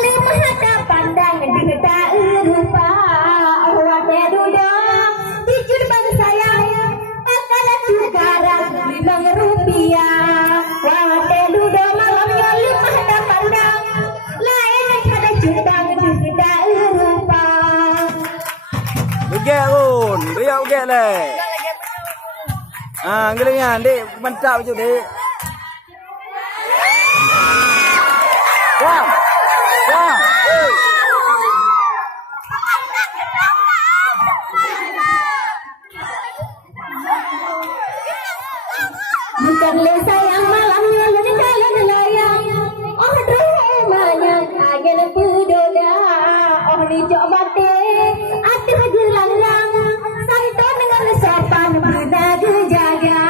paling menghadap pandang di tak rupa awate duduk jujur bang sayang pakalah tukaran Rp5 awate duduk malamnya menghadap pandang lain ada jubang di tak rupa Ugek pun, riak ugek le. Ngelingan dek mantap je dek. Wah. bukan le sayang malamnya le jalan layang oh rumahnya agen pedoda oh ni jok bate ati jelang-lang santo dengan sopan berdagu jaga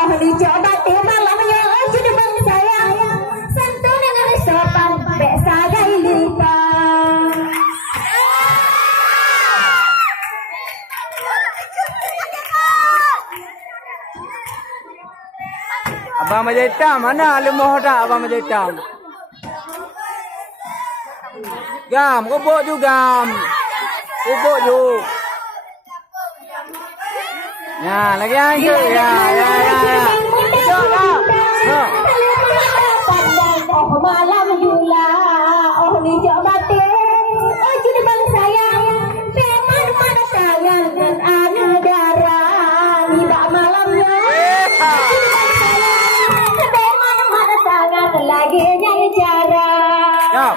oh ni jok bate malamnya jadi bang sayang santo dengan sopan bek sagai lupa Abang Majid Hitam, mana lemoh tak Abang Majid Hitam? Gam, kubuk ju gam. Kubuk ju. Ya, lagi yang tu. Ya. Jomlah. Oh malam yula, oh ni jok bate, oh jadi bang sayang, peman mana tangan dan anu darah, ni bak malamnya. Mana tangan lagi nyari cara. Ya.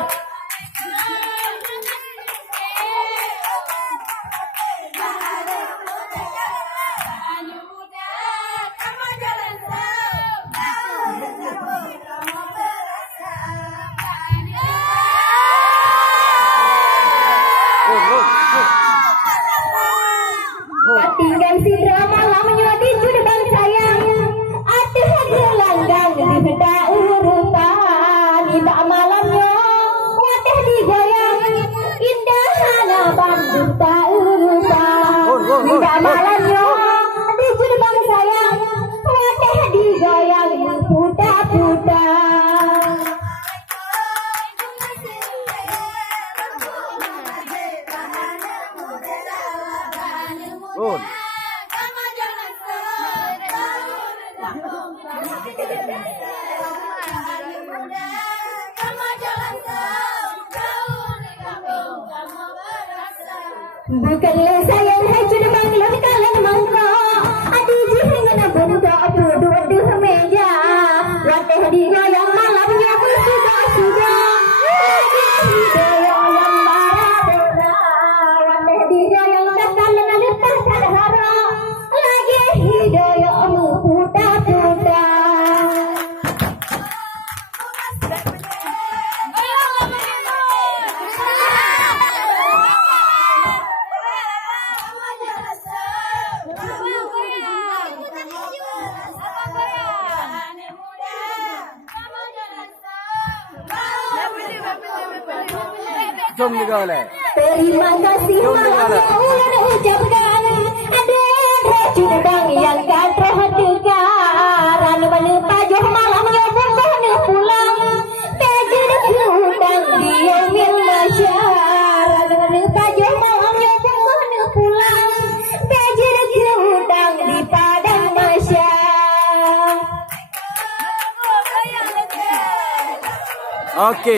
Tinggal si drama lamanya di judi bang sayang. Ada hadir langgang di beda rupa. Ni tak malamnya wadah digoyang. Indah hana Bandung tak rupa. Ni tak malamnya di judi bang sayang. Wadah digoyang puta-puta. Pun. Bukanlah sayang hancur bangla kalian mangko adi jihingan bentuk duduk meja wateh di goyang malamnya sudah goyang yang marah wateh di goyang kalian lepas sadara lagi hidoyo puta-puta. Jom juga boleh. Terima kasih malamnya ulan ucapkan ada racun bang yang kan terhentikan menepajuh malamnya bukan pulang tajir diundang dia mil masyarakat menepajuh malamnya bukan pulang tajir diundang di padang masyarakat. Okey.